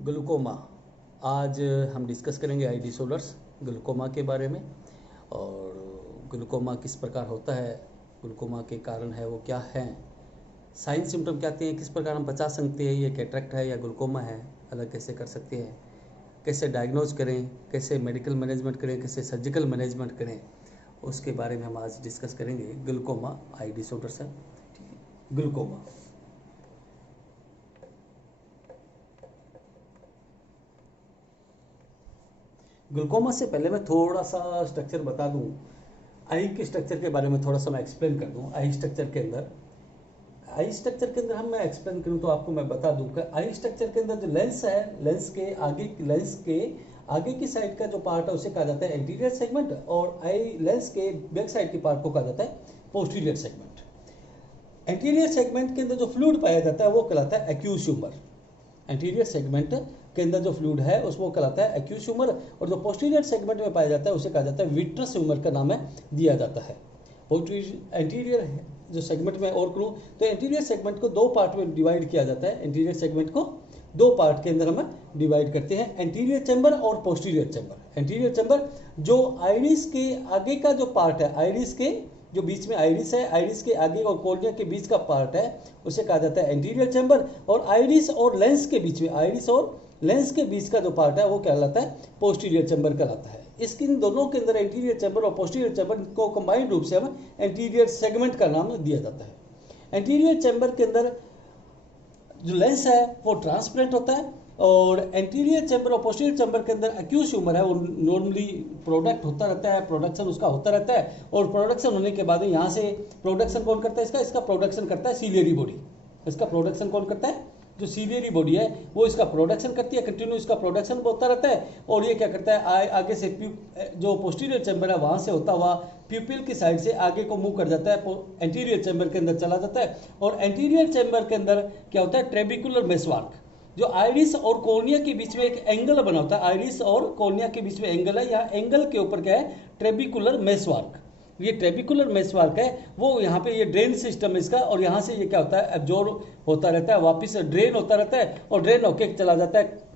Glaucoma. आज हम discuss करेंगे आई डिसऑर्डर्स ग्लूकोमा के बारे में। और ग्लूकोमा किस प्रकार होता है, ग्लूकोमा के कारण है वो क्या हैं, साइन सिम्टम क्या आते हैं, किस प्रकार हम बचा सकते हैं ये कैटरेक्ट है या ग्लूकोमा है, अलग कैसे कर सकते हैं, कैसे डायग्नोज करें, कैसे मेडिकल मैनेजमेंट करें, कैसे सर्जिकल मैनेजमेंट करें, उसके बारे में हम आज डिस्कस करेंगे। ग्लूकोमा आई डिसऑर्डर्स है, ठीक है। ग्लूकोमा ग्लूकोमा से पहले मैं थोड़ा सा स्ट्रक्चर बता दूं। आई के स्ट्रक्चर के बारे में थोड़ा सा मैं एक्सप्लेन कर दूं। आई स्ट्रक्चर के अंदर हम मैं एक्सप्लेन करूं तो आपको मैं बता दूं कि आई स्ट्रक्चर के अंदर जो लेंस है, लेंस के आगे की साइड का जो पार्ट है उसे कहा जाता है एंटीरियर सेगमेंट, और आई लेंस के बैक साइड के पार्ट को कहा जाता है पोस्टीरियर सेगमेंट। एंटीरियर सेगमेंट के अंदर जो फ्लूइड पाया जाता है वो कहलाता है एक्यूज ह्यूमर। एंटीरियर सेगमेंट के अंदर जो फ्लूइड है उसको कहलाता है एक्यूज ह्यूमर, और जो पोस्टीरियर सेगमेंट में पाया जाता है उसे कहा जाता है विट्रस ह्यूमर का नाम है दिया जाता है। एंटीरियर जो सेगमेंट में और करूँ तो एंटीरियर सेगमेंट को दो पार्ट में डिवाइड किया जाता है। एंटीरियर सेगमेंट को दो पार्ट के अंदर हम डिवाइड करते हैं, एंटीरियर चैम्बर और पोस्टीरियर चैम्बर। एंटीरियर चैम्बर जो आइरिस के आगे का जो पार्ट है, आइरिस के जो बीच में आइरिस है, आइरिस के आगे और कॉर्निया के बीच का पार्ट है उसे कहा जाता है एंटीरियर चैम्बर, और आइरिस और लेंस के बीच में, आइरिस और लेंस के बीच का जो पार्ट है वो कहलाता है पोस्टीरियर चैम्बर कहलाता है। इसके इन दोनों के अंदर एंटीरियर चैम्बर और पोस्टीरियर चैम्बर को कंबाइंड रूप से हम एंटीरियर सेगमेंट का नाम दिया जाता है। एंटीरियर चैम्बर के अंदर जो लेंस है वो ट्रांसपेरेंट होता है, और एंटीरियर चैम्बर और पोस्टीरियर चैम्बर के अंदर एक्यूज ह्यूमर है वो नॉर्मली प्रोडक्ट होता रहता है, प्रोडक्शन उसका होता रहता है, और प्रोडक्शन होने के बाद यहाँ से प्रोडक्शन कौन करता है इसका प्रोडक्शन करता है सीलियरी बॉडी। इसका प्रोडक्शन कौन करता है, जो सीलियरी बॉडी है वो इसका प्रोडक्शन करती है, कंटिन्यू इसका प्रोडक्शन होता रहता है। और ये क्या करता है, आगे से जो पोस्टीरियर चैम्बर है वहाँ से होता हुआ प्यूपिल की साइड से आगे को मूव कर जाता है, एंटीरियर चैम्बर के अंदर चला जाता है। और एंटीरियर चैम्बर के अंदर क्या होता है, ट्रेबिकुलर मेसवार्क, जो आइरिस और कॉर्निया के बीच में एक एंगल बना होता है, आइरिस और कॉर्निया के बीच में एंगल है, यहाँ एंगल के ऊपर क्या है, ट्रेबिकुलर मेसवार्क। ये ट्रेबिकुलर मेसवार्क है वो यहाँ पे ये ड्रेन सिस्टम है इसका, और यहाँ से ये क्या होता है, एब्जॉर्ब होता रहता है, वापस ड्रेन होता रहता है, और ड्रेन होके चला जाता है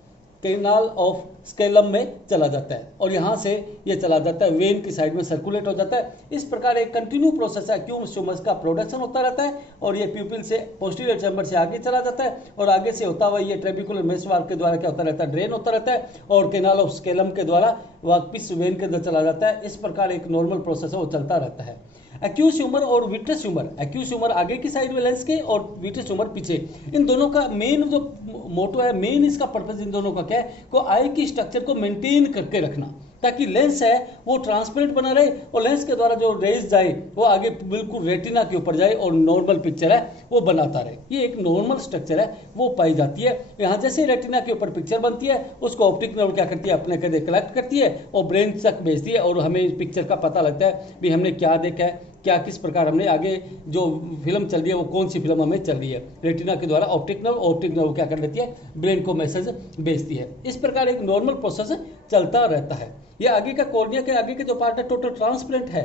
कैनाल ऑफ स्केलम में चला जाता है, और यहाँ से ये चला जाता है वेन की साइड में सर्कुलेट हो जाता है। इस प्रकार एक कंटिन्यू प्रोसेस है, एक्यूज ह्यूमर का प्रोडक्शन होता रहता है, और ये प्यूपिल से पोस्टीरियर चैम्बर से आगे चला जाता है, और आगे से होता हुआ ये ट्रेबिकुलर मेसवार्क के द्वारा क्या होता रहता है, ड्रेन होता रहता है, और कैनाल ऑफ स्केलम के द्वारा वापस वेन के अंदर चला जाता है। इस प्रकार एक नॉर्मल प्रोसेस है वो चलता रहता है। एक्यूज ह्यूमर और विट्रस ह्यूमर, एक्यूज ह्यूमर आगे की साइड में लेंस के, और विट्रस ह्यूमर पीछे। इन दोनों का मेन जो मोटो है, मेन इसका पर्पस इन दोनों का क्या है, को आई की स्ट्रक्चर को मेंटेन करके रखना, ताकि लेंस है वो ट्रांसपेरेंट बना रहे, और लेंस के द्वारा जो रेज जाए वो आगे बिल्कुल रेटिना के ऊपर जाए और नॉर्मल पिक्चर है वो बनाता रहे। ये एक नॉर्मल स्ट्रक्चर है वो पाई जाती है। यहाँ जैसे रेटिना के ऊपर पिक्चर बनती है उसको ऑप्टिक नर्व क्या करती है, अपने कदे कलेक्ट करती है और ब्रेन तक भेजती है, और हमें इस पिक्चर का पता लगता है भी हमने क्या देखा है, क्या किस प्रकार हमने आगे जो फिल्म चल रही है वो कौन सी फिल्म हमें चल रही है। रेटिना के द्वारा ऑप्टिक नर्व क्या कर देती है, ब्रेन को मैसेज भेजती है। इस प्रकार एक नॉर्मल प्रोसेस चलता रहता है। ये आगे का कॉर्निया के आगे के जो पार्ट है टोटल ट्रांसपेरेंट है,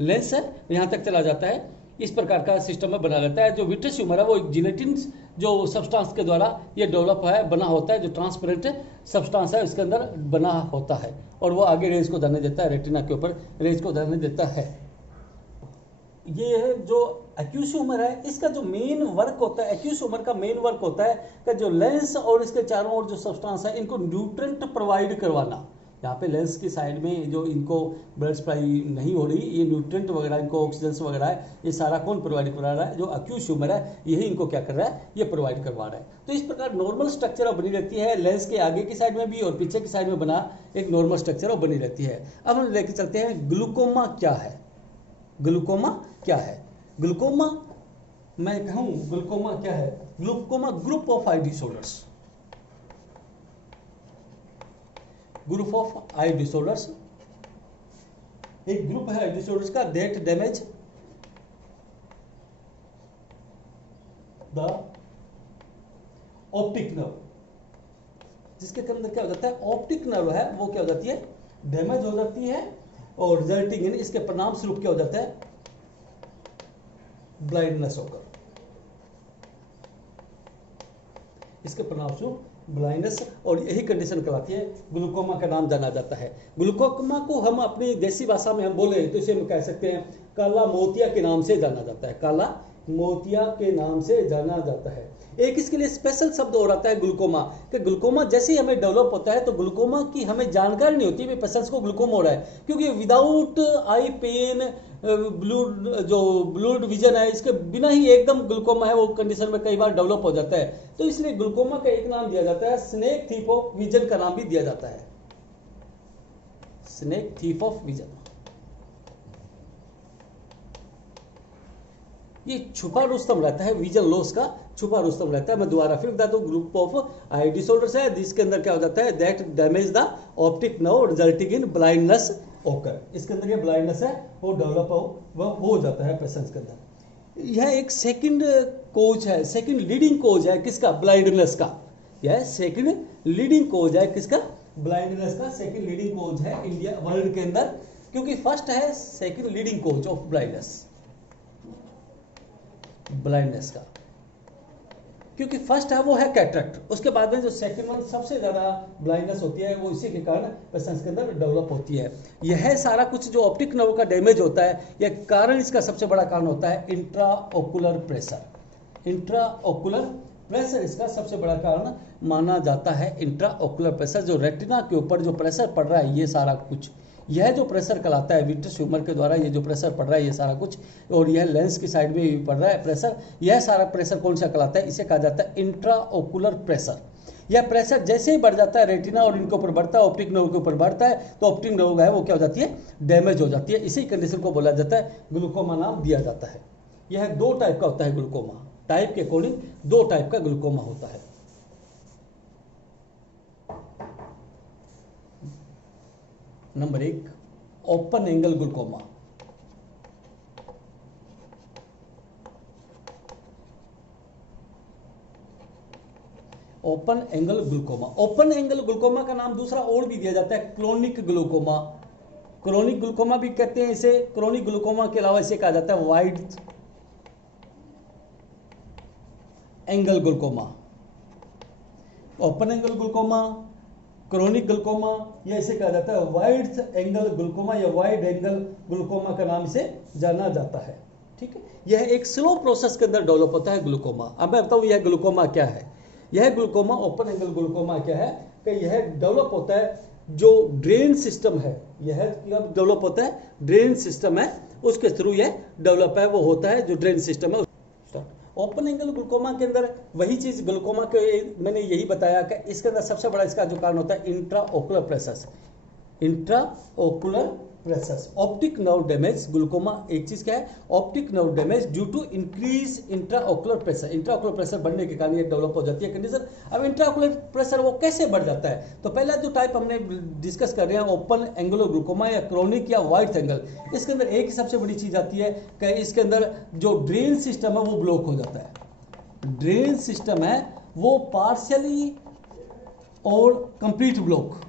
लेंस है यहाँ तक चला जाता है। इस प्रकार का सिस्टम में बना रहता है। जो विट्रस ह्यूमर है वो एक जिलेटिन जो सब्सटेंस के द्वारा ये डेवलप है, बना होता है, जो ट्रांसपेरेंट सब्सटेंस है इसके अंदर बना होता है, और वो आगे रेज को जाने देता है, रेटिना के ऊपर रेज को जाने देता है। ये जो एक्यूज ह्यूमर है इसका जो मेन वर्क होता है, एक्यूज ह्यूमर का मेन वर्क होता है कि जो लेंस और इसके चारों ओर जो सब्सटेंस है इनको न्यूट्रेंट प्रोवाइड करवाना। यहाँ पे लेंस की साइड में जो इनको ब्लड सप्लाई नहीं हो रही, ये न्यूट्रेंट वगैरह इनको ऑक्सीजन वगैरह है, ये सारा कौन प्रोवाइड करवा रहा है, जो एक्यूज ह्यूमर है यही इनको क्या कर रहा है, ये प्रोवाइड करवा रहा है। तो इस प्रकार नॉर्मल स्ट्रक्चर बनी रहती है, लेंस के आगे की साइड में भी और पीछे की साइड में बना एक नॉर्मल स्ट्रक्चर बनी रहती है। अब हम लेके चलते हैं ग्लूकोमा क्या है। ग्लूकोमा क्या है, ग्लूकोमा मैं कहूँ ग्लूकोमा क्या है, glaucoma group of I disorders, group of I disorders एक ग्रुप है आई डिसऑर्डर्स का that damage the optic nerve, जिसके अंदर क्या हो जाता है, ऑप्टिक नर्व है वो क्या हो जाती है, डैमेज हो जाती है, और रिजल्टिंग इन इसके परिणाम स्वरूप क्या हो जाता है, ब्लाइंडनेस होकर। इसके परिणामस्वरूप ब्लाइंडनेस, और यही कंडीशन कहलाती है ग्लूकोमा का नाम जाना जाता है। ग्लूकोमा को हम अपनी देसी भाषा में हम बोले तो इसे हम कह सकते हैं काला मोतिया के नाम से जाना जाता है, काला मोतिया के नाम से जाना जाता है। एक इसके लिए स्पेशल शब्द और आता है ग्लूकोमा, कि ग्लूकोमा जैसे ही हमें डेवलप होता है तो ग्लूकोमा की हमें जानकारी नहीं होती पेशेंट्स को ग्लूकोमा हो रहा है, क्योंकि without eye pain blurred vision है, इसके बिना ही एकदम ग्लूकोमा है वो कंडीशन में कई बार डेवलप हो जाता है। तो इसलिए ग्लूकोमा का एक नाम दिया जाता है स्नेक थीफ ऑफ विजन का नाम भी दिया जाता है, स्नेक थीफ ऑफ विजन। ये छुपा रुस्तम रहता है, विजन लॉस का छुपा रुस्तम रहता है। मैं दोबारा फिर बता दूं, ग्रुप ऑफ आई डिसऑर्डर्स है जिसके अंदर क्या हो जाता है, that damage the optic nerve resulting in blindness ओकर। इसके अंदर ये ब्लाइंडनेस है वो डेवलप हो जाता है पेशेंट्स के अंदर। यह एक सेकंड कोज है, सेकंड लीडिंग कोज है किसका, ब्लाइंडनेस का। यह सेकंड लीडिंग कोज है किसका, ब्लाइंडनेस का सेकंड लीडिंग कोज है इंडिया वर्ल्ड के अंदर, क्योंकि फर्स्ट है second leading cause of blindness का, क्योंकि फर्स्ट है वो है कैटरेक्ट, उसके बाद में जो सेकंड वन सबसे ज्यादा ब्लाइंडनेस होती है वो इसी के कारण पेशेंट्स के अंदर डेवलप होती है। यह सारा कुछ जो ऑप्टिक नर्व का डैमेज होता है, यह कारण, इसका सबसे बड़ा कारण होता है इंट्राओकुलर प्रेशर। इंट्राओकुलर प्रेशर इसका सबसे बड़ा कारण माना जाता है, इंट्राओकुलर प्रेशर, जो रेटिना के ऊपर जो प्रेशर पड़ रहा है, ये सारा कुछ, यह जो प्रेशर कहलाता है विट्रस ह्यूमर के द्वारा, ये जो प्रेशर पड़ रहा है ये सारा कुछ, और यह लेंस की साइड में भी पड़ रहा है प्रेशर, यह सारा प्रेशर कौन सा कहलाता है, इसे कहा जाता है इंट्राओकुलर प्रेशर। यह प्रेशर जैसे ही बढ़ जाता है रेटिना और इनके ऊपर बढ़ता है, ऑप्टिक नर्व के ऊपर बढ़ता है, तो ऑप्टिक नर्व है वो क्या हो जाती है, डैमेज हो जाती है। इसी कंडीशन को बोला जाता है ग्लूकोमा नाम दिया जाता है। यह दो टाइप का होता है ग्लूकोमा, टाइप के अकॉर्डिंग दो टाइप का ग्लूकोमा होता है। Number 1 open angle glaucoma. Open angle glaucoma, open angle glaucoma का नाम दूसरा और भी दिया जाता है क्रोनिक ग्लूकोमा। क्रोनिक ग्लूकोमा भी कहते हैं इसे। क्रोनिक ग्लूकोमा के अलावा इसे कहा जाता है wide angle glaucoma. Open angle glaucoma, chronic glaucoma, या इसे कहा जाता है वाइड एंगल ग्लूकोमा या वाइड एंगल ग्लूकोमा का नाम इसे जाना जाता है। ठीक है, यह एक स्लो प्रोसेस के अंदर डेवलप होता है ग्लूकोमा। अब मैं बताऊं यह ग्लूकोमा क्या है। यह ग्लूकोमा, ओपन एंगल ग्लूकोमा क्या है कि यह डेवलप होता है जो ड्रेन सिस्टम है, यह डेवलप होता है ड्रेन सिस्टम है उसके थ्रू यह डेवलप है, वो होता है जो ड्रेन सिस्टम है। ओपन एंगल ग्लूकोमा के अंदर वही चीज ग्लूकोमा के मैंने यही बताया कि इसके अंदर सबसे बड़ा इसका जो कारण होता है intraocular pressure. Intraocular pressure, optic nerve damage. Glaucoma एक चीज क्या है, optic nerve damage due to increase intraocular pressure. Intraocular pressure बढ़ने के कारण ये डेवलप हो जाती है कंडीशन। अब इंट्राओकुलर प्रेशर वो कैसे बढ़ जाता है, तो पहला जो टाइप हमने डिस्कस कर रहे हैं ओपन एंगुलर ग्लूकोमा या क्रोनिक या वाइड एंगल, इसके अंदर एक सबसे बड़ी चीज आती है कि इसके अंदर जो ड्रेन सिस्टम है वो ब्लॉक हो जाता है। ड्रेन सिस्टम है वो पार्शियली और कंप्लीट ब्लॉक,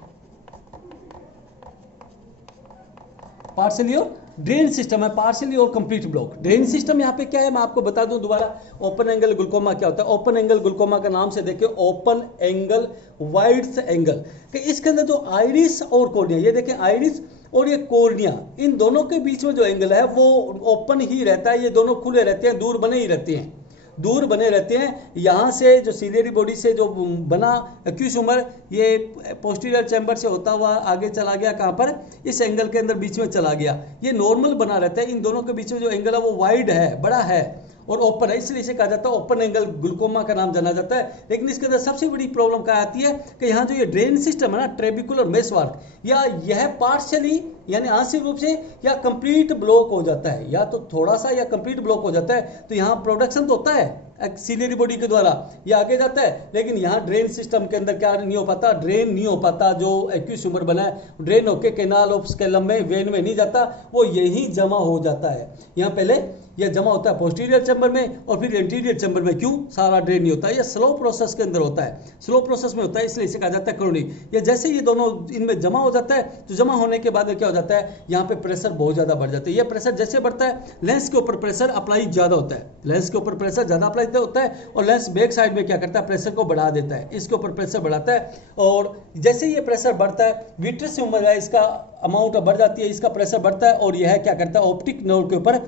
पार्शियली और ड्रेन सिस्टम है पार्शियली और कंप्लीट ब्लॉक। ड्रेन सिस्टम यहाँ पे क्या है मैं आपको बता दूं दोबारा। ओपन एंगल ग्लूकोमा क्या होता है, ओपन एंगल ग्लूकोमा का नाम से देखिए ओपन एंगल वाइड एंगल, कि इसके अंदर जो आइरिस और कोर्निया, ये देखिए आइरिस और ये कोर्निया, इन दोनों के बीच में जो एंगल है वो ओपन ही रहता है, ये दोनों खुले रहते हैं, दूर बने ही रहते हैं, दूर बने रहते हैं। यहाँ से जो सीलियरी बॉडी से जो बना एक्यूस ह्यूमर, ये पोस्टीरियर चैम्बर से होता हुआ आगे चला गया कहाँ पर, इस एंगल के अंदर बीच में चला गया, ये नॉर्मल बना रहता है। इन दोनों के बीच में जो एंगल है वो वाइड है, बड़ा है और ओपन है, इसलिए इसे कहा जाता है ओपन एंगल ग्लूकोमा का नाम जाना जाता है। लेकिन इसके अंदर सबसे बड़ी प्रॉब्लम क्या आती है कि यहाँ जो ये ड्रेन सिस्टम है ना, ट्रेबिकुलर मेसवर्क, या यह पार्शियली यानी आंशिक रूप से या कंप्लीट ब्लॉक हो जाता है, या तो थोड़ा सा या कंप्लीट ब्लॉक हो जाता है। तो यहाँ प्रोडक्शन तो होता है सीलियरी बॉडी के द्वारा, ये आगे जाता है, लेकिन यहाँ ड्रेन सिस्टम के अंदर क्या नहीं हो पाता, ड्रेन नहीं हो पाता। जो एक्यूस ह्यूमर बना है ड्रेन होके कैनाल ऑफ स्केलम में, वेन में नहीं जाता, वो यही जमा हो जाता है। यहाँ पहले यह जमा होता है पोस्टीरियर चैम्बर में और फिर इंटीरियर चैम्बर में। क्यों, सारा ड्रेन नहीं होता, यह स्लो प्रोसेस के अंदर होता है, स्लो प्रोसेस में होता है, इसलिए इसे कहा जाता है क्रोनिक। ये जैसे ये दोनों इनमें जमा हो जाता है, तो जमा होने के बाद क्या हो जाता है, यहाँ पे प्रेशर बहुत ज्यादा बढ़ जाता है। यह प्रेशर जैसे बढ़ता है, लेंस के ऊपर प्रेशर अप्लाई ज्यादा होता है, लेंस के ऊपर प्रेशर ज्यादा अप्लाई देता होता है और लेंस बैक साइड में क्या करता है, प्रेशर को बढ़ा देता है, इसके ऊपर प्रेशर बढ़ाता है। और जैसे ये प्रेशर बढ़ता है, विट्रस ह्यूमर है, इसका अमाउंट बढ़ जाती है, इसका प्रेशर बढ़ता है और यह क्या करता है, ऑप्टिक नर्व के ऊपर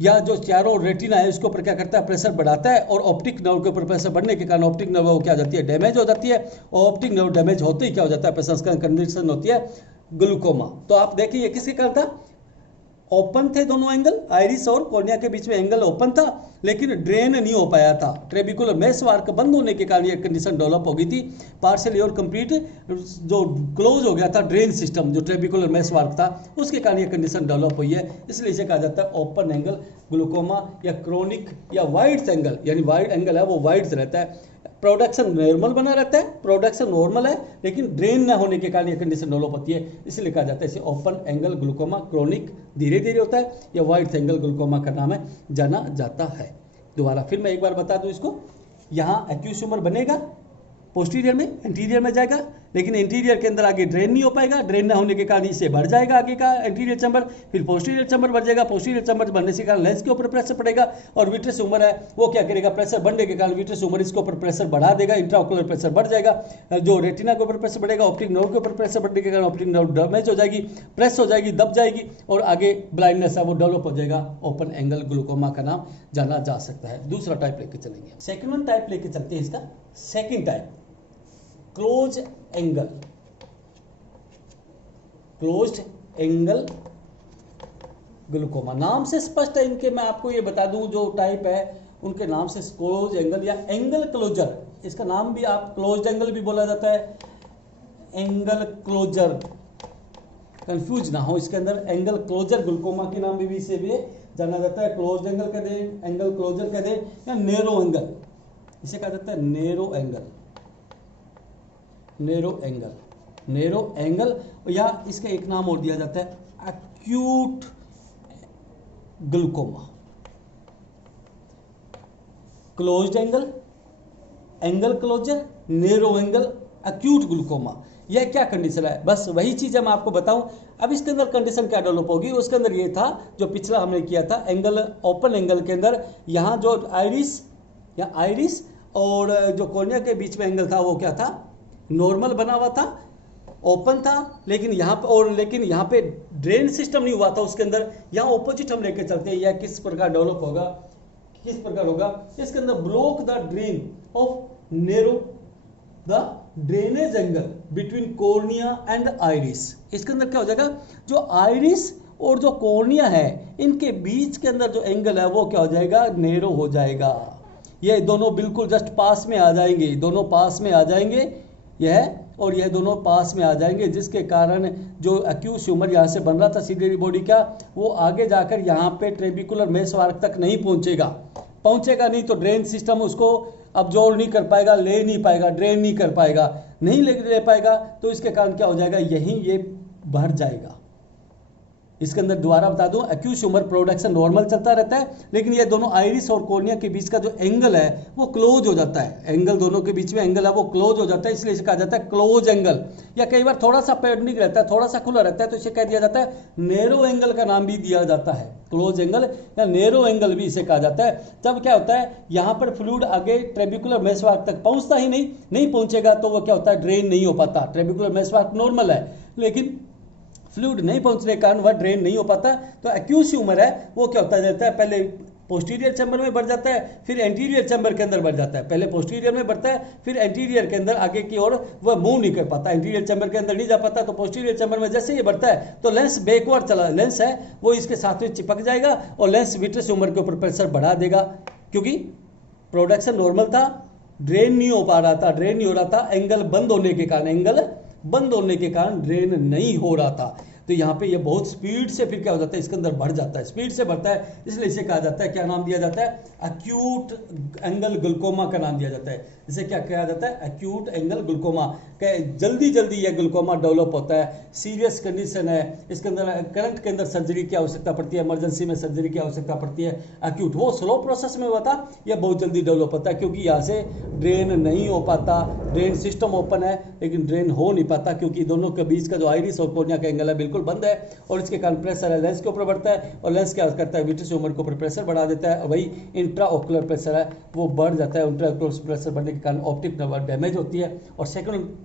या जो चारों रेटिना है उसके ऊपर क्या करता है, प्रेशर बढ़ाता है। और ऑप्टिक नर्व के ऊपर प्रेशर बढ़ने के कारण ऑप्टिक नर्व वो क्या हो जाती है, डैमेज हो जाती है। और ऑप्टिक नर्व डैमेज होते ही क्या हो जाता है, प्रसंस्करण कंडीशन होती है ग्लूकोमा। तो आप देखिए ये किसके कारण था, ओपन थे दोनों एंगल, आइरिस और कॉर्निया के बीच में एंगल ओपन था, लेकिन ड्रेन नहीं हो पाया था। ट्रेबिकुलर मेसवार्क बंद होने के कारण ये कंडीशन डेवलप हो गई थी। पार्शियली और कंप्लीट जो क्लोज हो गया था ड्रेन सिस्टम, जो ट्रेबिकुलर मेसवार्क था, उसके कारण ये कंडीशन डेवलप हुई है। इसलिए इसे कहा जाता है ओपन एंगल ग्लूकोमा या क्रोनिक या वाइड एंगल, यानी वाइड एंगल है वो वाइड रहता है। प्रोडक्शन नॉर्मल बना रहता है, प्रोडक्शन नॉर्मल है, लेकिन ड्रेन ना होने के कारण ये कंडीशन डेवलप होती है, इसलिए कहा जाता है इसे ओपन एंगल ग्लूकोमा। क्रोनिक धीरे धीरे होता है, या वाइड एंगल ग्लूकोमा का नाम है जाना जाता है। दोबारा फिर मैं एक बार बता दूं इसको, यहाँ एक्यूट ट्यूमर बनेगा, पोस्टीरियर में एंटीरियर में जाएगा, लेकिन इंटीरियर के अंदर आगे ड्रेन नहीं हो पाएगा, ड्रेन ना होने के कारण इसे बढ़ जाएगा आगे का एंटीरियर चैम्बर, फिर पोस्टीरियर चैम्बर बढ़ जाएगा, पोस्टीरियर चैम्बर बढ़ने से कारण लेंस के ऊपर प्रेशर पड़ेगा और विट्रस ह्यूमर है वो क्या करेगा, प्रेशर बढ़ने के कारण विट्रस ह्यूमर इसके ऊपर प्रेशर बढ़ा देगा, इंट्राओकुलर प्रेशर बढ़ जाएगा, जो रेटिना के ऊपर प्रेशर बढ़ेगा, ऑप्टिक नर्व के ऊपर प्रेशर बढ़ने के कारण ऑप्टिक नर्व डैमेज हो जाएगी, प्रेस हो जाएगी, दब जाएगी और आगे ब्लाइंडनेस है वो डेवलप हो जाएगा। ओपन एंगल ग्लूकोमा का नाम जाना जा सकता है। दूसरा टाइप लेके चलेंगे, सेकंड टाइप लेके चलते हैं। इसका second type close angle, closed angle glaucoma. नाम से स्पष्ट है इनके, मैं आपको ये बता दूं जो टाइप है उनके नाम से, क्लोज एंगल या एंगल क्लोजर, इसका नाम भी आप क्लोज्ड एंगल भी बोला जाता है, एंगल क्लोजर, कंफ्यूज ना हो इसके अंदर। एंगल क्लोजर ग्लूकोमा के नाम भी इसे भी जाना जाता है। क्लोज्ड एंगल कह दें, एंगल क्लोजर कह दें, या नैरो एंगल, इसे कहा जाता है narrow angle, narrow angle, narrow angle, या इसका एक नाम और दिया जाता है acute glaucoma. Closed angle, angle closure, narrow angle, acute glaucoma, यह क्या कंडीशन है, बस वही चीज मैं आपको बताऊं। अब इसके अंदर कंडीशन क्या डेवलप होगी, उसके अंदर ये था जो पिछला हमने किया था एंगल, ओपन एंगल के अंदर यहाँ जो आइरिस या आइरिस और जो कॉर्निया के बीच में एंगल था वो क्या था, नॉर्मल बना हुआ था, ओपन था, लेकिन यहाँ पे और लेकिन यहाँ पे ड्रेन सिस्टम नहीं हुआ था उसके अंदर। यहाँ ऑपोजिट हम लेके चलते हैं, यह किस प्रकार डेवलप होगा, किस प्रकार होगा, इसके अंदर block the drain of narrow the drainage angle between cornea and iris. इसके अंदर क्या हो जाएगा, जो आइरिस और जो कॉर्निया है इनके बीच के अंदर जो एंगल है वो क्या हो जाएगा, नैरो हो जाएगा। ये दोनों बिल्कुल जस्ट पास में आ जाएंगे, दोनों पास में आ जाएंगे, यह और यह दोनों पास में आ जाएंगे, जिसके कारण जो एक्यूट ट्यूमर यहाँ से बन रहा था सीलियरी बॉडी का, वो आगे जाकर यहाँ पे ट्रेबिकुलर मेसवार्क तक नहीं पहुँचेगा, पहुँचेगा नहीं तो ड्रेन सिस्टम उसको अब्जॉर्व नहीं कर पाएगा, ले नहीं पाएगा, ड्रेन नहीं कर पाएगा, नहीं ले पाएगा, तो इसके कारण क्या हो जाएगा, यहीं ये भर जाएगा। इसके अंदर दोबारा बता दूं, एक्यूट ट्यूमर प्रोडक्शन नॉर्मल चलता रहता है, लेकिन ये दोनों आइरिस और कॉर्निया के बीच का जो एंगल है वो क्लोज हो जाता है, एंगल दोनों के बीच में एंगल है वो क्लोज हो जाता है, इसलिए इसे कहा जाता है क्लोज एंगल। या कई बार थोड़ा सा पेंडिंग रहता है, थोड़ा सा खुला रहता है, तो इसे कह दिया जाता है नैरो एंगल का नाम भी दिया जाता है, क्लोज एंगल या नैरो एंगल भी इसे कहा जाता है। तब क्या होता है, यहाँ पर फ्लूइड आगे ट्रेबिकुलर मेसवार्क तक पहुँचता ही नहीं पहुँचेगा, तो वो क्या होता है, ड्रेन नहीं हो पाता। ट्रेबिकुलर मेसवार्क नॉर्मल है, लेकिन फ्लूइड नहीं पहुंचने के कारण वह ड्रेन नहीं हो पाता, तो एक्यूट ट्यूमर है वो क्या होता जाता है, पहले पोस्टीरियर चैम्बर में बढ़ जाता है, फिर एंटीरियर चैम्बर के अंदर बढ़ जाता है, पहले पोस्टीरियर में बढ़ता है, फिर एंटीरियर के अंदर आगे की ओर वह मूव नहीं कर पाता, एंटीरियर चैम्बर के अंदर नहीं जा पाता, तो पोस्टीरियर चैम्बर में जैसे ये बढ़ता है तो लेंस बैकवर्ड चला, लेंस है वो इसके साथ में चिपक जाएगा और लेंस विट्रस ट्यूमर के ऊपर प्रेशर बढ़ा देगा, क्योंकि प्रोडक्शन नॉर्मल था, ड्रेन नहीं हो पा रहा था, ड्रेन नहीं हो रहा था, एंगल बंद होने के कारण, एंगल बंद होने के कारण ड्रेन नहीं हो रहा था। तो यहाँ पे ये बहुत स्पीड से फिर क्या हो जाता है, इसके अंदर बढ़ जाता है, स्पीड से बढ़ता है, इसलिए इसे कहा जाता है, क्या नाम दिया जाता है, एक्यूट एंगल ग्लूकोमा का नाम दिया जाता है। इसे क्या कहा जाता है, एक्यूट एंगल ग्लूकोमा। जल्दी जल्दी यह ग्लूकोमा डेवलप होता है, सीरियस कंडीशन है, इसके अंदर करंट के अंदर सर्जरी की आवश्यकता पड़ती है, इमरजेंसी में सर्जरी की आवश्यकता पड़ती है। एक्यूट वो स्लो प्रोसेस में हुआ था, यह बहुत जल्दी डेवलप होता है, क्योंकि यहाँ से ड्रेन नहीं हो पाता, ड्रेन सिस्टम ओपन है लेकिन ड्रेन हो नहीं पाता, क्योंकि दोनों के बीच का जो आइरिस और कॉर्निया का एंगल है बिल्कुल बिल्कुल बंद है और इसके कारण प्रेशर है लेंस के ऊपर बढ़ता है और लेंस क्या करता है विट्रियस ह्यूमर के ऊपर प्रेशर बढ़ा देता है और वही इंट्राओकुलर प्रेशर है वो बढ़ जाता है। इंट्राओकुलर प्रेशर बढ़ने के कारण ऑप्टिक नर्व डैमेज होती है और सेकंड